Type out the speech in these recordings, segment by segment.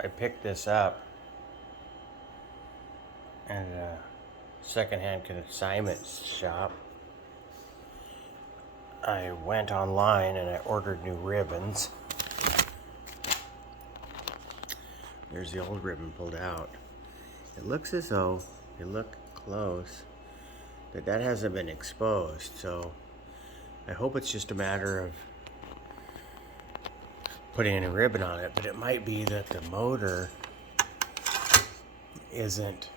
I picked this up at a secondhand consignment shop. I went online and I ordered new ribbons. There's the old ribbon pulled out. It looks as though, if you look close, that hasn't been exposed. So I hope it's just a matter of putting a new ribbon on it, but it might be that the motor isn't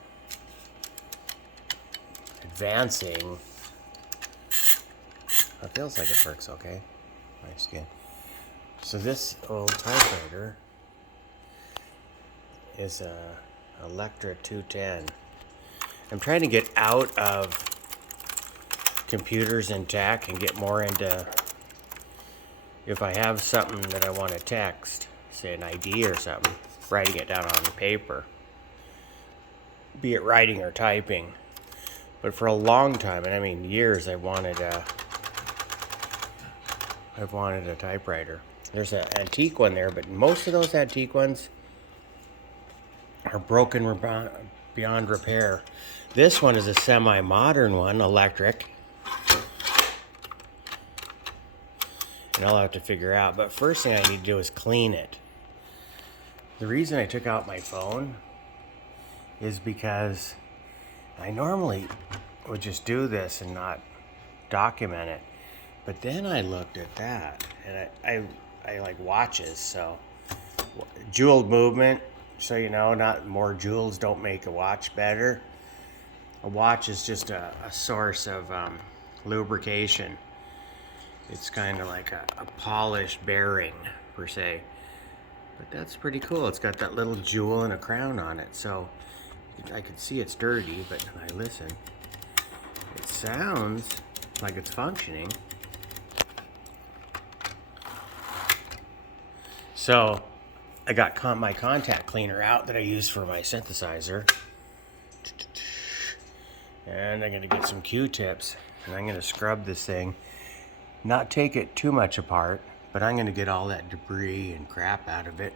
advancing. It feels like it works okay. My skin. So this old typewriter is a Electra 210. I'm trying to get out of computers and tech and get more into, if I have something that I want to text, say an ID or something, writing it down on paper, be it writing or typing. But for a long time, and I mean years, I've wanted a typewriter. There's an antique one there, but most of those antique ones are broken beyond repair. This one is a semi-modern one, electric. And I'll have to figure out. But first thing I need to do is clean it. The reason I took out my phone is because I normally would just do this and not document it. But then I looked at that, and I like watches, so jeweled movement, so you know, not more jewels don't make a watch better. A watch is just a source of lubrication. It's kind of like a polished bearing, per se. But that's pretty cool. It's got that little jewel and a crown on it, so I can see it's dirty, but when I listen, it sounds like it's functioning. So I got my contact cleaner out that I use for my synthesizer. And I'm going to get some Q-tips, and I'm going to scrub this thing. Not take it too much apart, but I'm going to get all that debris and crap out of it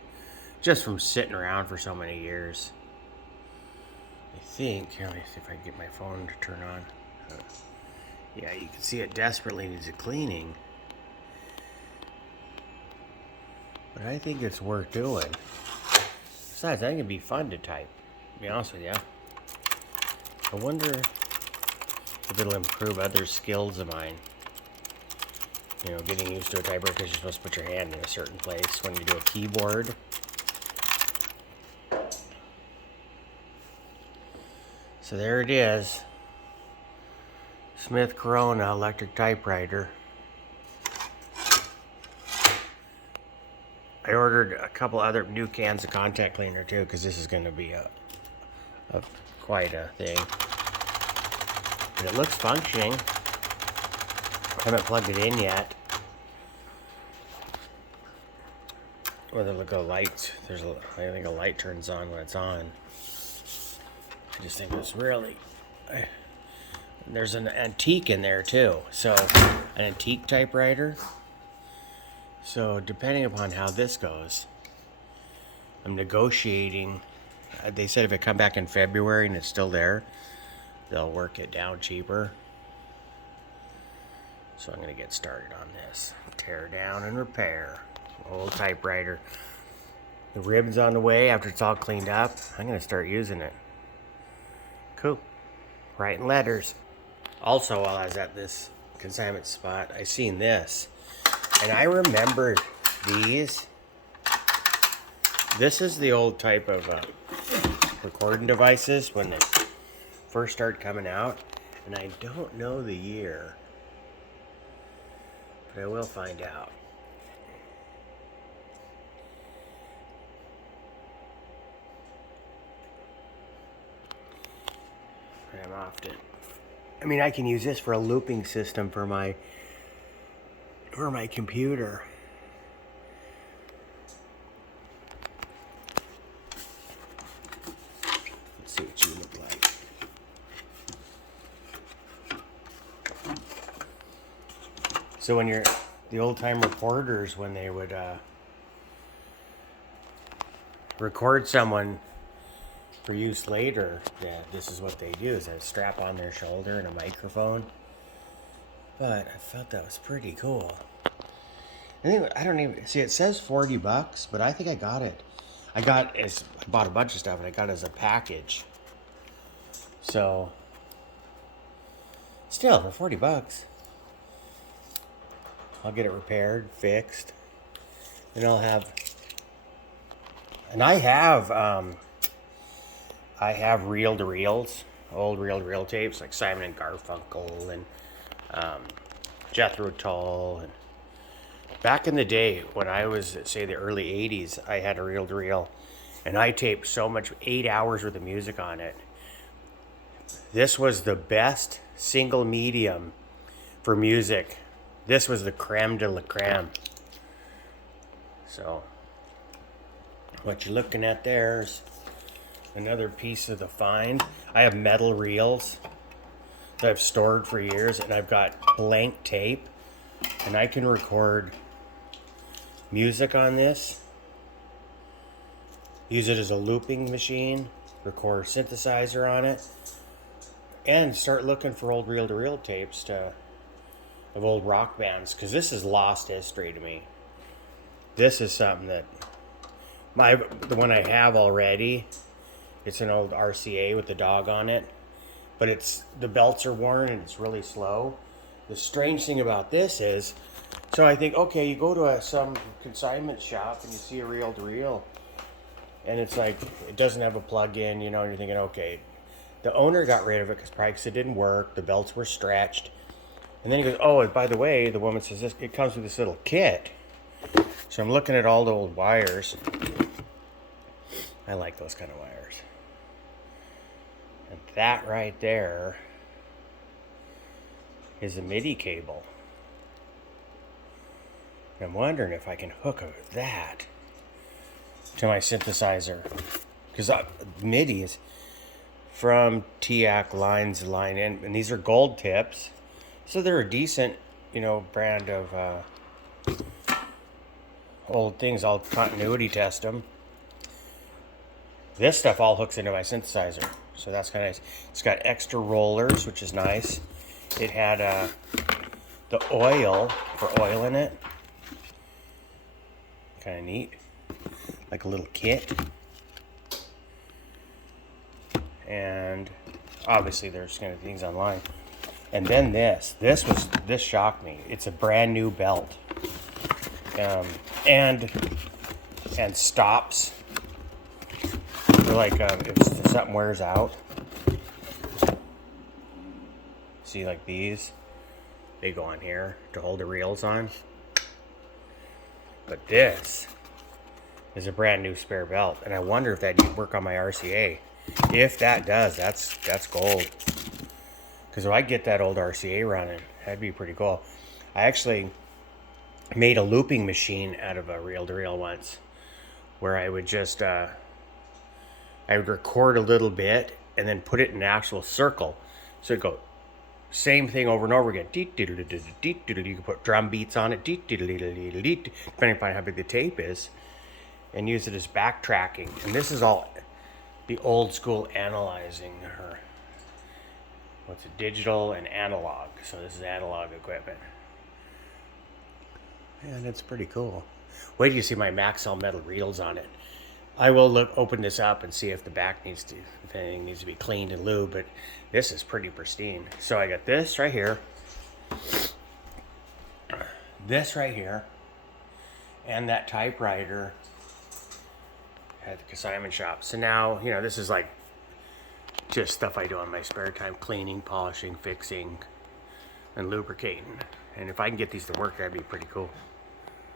just from sitting around for so many years. I think, here, let me see if I can get my phone to turn on. Yeah, you can see it desperately needs a cleaning. But I think it's worth doing. Besides, I think it'd be fun to type, to be honest with you. I wonder if it'll improve other skills of mine. You know, getting used to a typewriter because you're supposed to put your hand in a certain place when you do a keyboard. So there it is. Smith Corona electric typewriter. I ordered a couple other new cans of contact cleaner too, because this is going to be quite a thing. But it looks functioning. I haven't plugged it in yet. Whether look at lights, I think a light turns on when it's on. I just think it's really. There's an antique in there too, so an antique typewriter. So depending upon how this goes, I'm negotiating. They said if it come back in February and it's still there, they'll work it down cheaper. So I'm going to get started on this. Tear down and repair. Old typewriter. The ribbon's on the way after it's all cleaned up. I'm going to start using it. Cool. Writing letters. Also, while I was at this consignment spot, I seen this. And I remember these. This is the old type of recording devices when they first started coming out. And I don't know the year. But I will find out. I'm often. I mean, I can use this for a looping system for my computer. Let's see what you look like. So when you're the old time reporters, when they would record someone for use later, this is what they do, is a strap on their shoulder and a microphone. But I felt that was pretty cool. Anyway, I don't even see, it says $40, but I think I got it. I bought a bunch of stuff and I got it as a package. So still, for $40, I'll get it repaired, fixed, and I'll have. And I have reel-to-reels, old reel-to-reel tapes like Simon and Garfunkel and Jethro Tull. And back in the day when I was, say, the early 80s, I had a reel-to-reel, and I taped so much, 8 hours worth of music on it. This was the best single medium for music. This was the creme de la creme. So what you're looking at there is another piece of the find. I have metal reels that I've stored for years, and I've got blank tape, and I can record music on this, use it as a looping machine, record a synthesizer on it, and start looking for old reel-to-reel tapes of old rock bands, because this is lost history to me. This is something that the one I have already, it's an old RCA with the dog on it, but the belts are worn and it's really slow. The strange thing about this is, so I think, okay, you go to some consignment shop and you see a reel-to-reel, and it's like, it doesn't have a plug-in, and you're thinking, okay, the owner got rid of it because it didn't work, the belts were stretched. And then he goes, oh, and by the way, the woman says, it comes with this little kit. So I'm looking at all the old wires. I like those kind of wires. And that right there is a MIDI cable. I'm wondering if I can hook that to my synthesizer. Because MIDI is from TIAC lines to line in. And these are gold tips. So they're a decent, brand of old things. I'll continuity test them. This stuff all hooks into my synthesizer, so that's kind of nice. It's got extra rollers, which is nice. It had the oil for oil in it. Kind of neat, like a little kit. And obviously there's kind of things online. And then this shocked me. It's a brand new belt, and stops. Like if something wears out. See, like these, they go on here to hold the reels on. But this is a brand new spare belt, and I wonder if that would work on my RCA. If that does, that's gold. Because if I get that old RCA running, that'd be pretty cool. I actually made a looping machine out of a reel-to-reel once, where I would just I would record a little bit and then put it in an actual circle. So it'd go, same thing over and over again. You can put drum beats on it, depending upon how big the tape is, and use it as backtracking. And this is all the old school analyzing, or what's it, digital and analog. So this is analog equipment. And it's pretty cool. Wait till you see my Maxell metal reels on it. I will open this up and see if the back if anything needs to be cleaned and lubed, but this is pretty pristine. So I got this right here, and that typewriter at the consignment shop. So now, this is like just stuff I do on my spare time, cleaning, polishing, fixing, and lubricating. And if I can get these to work, that'd be pretty cool.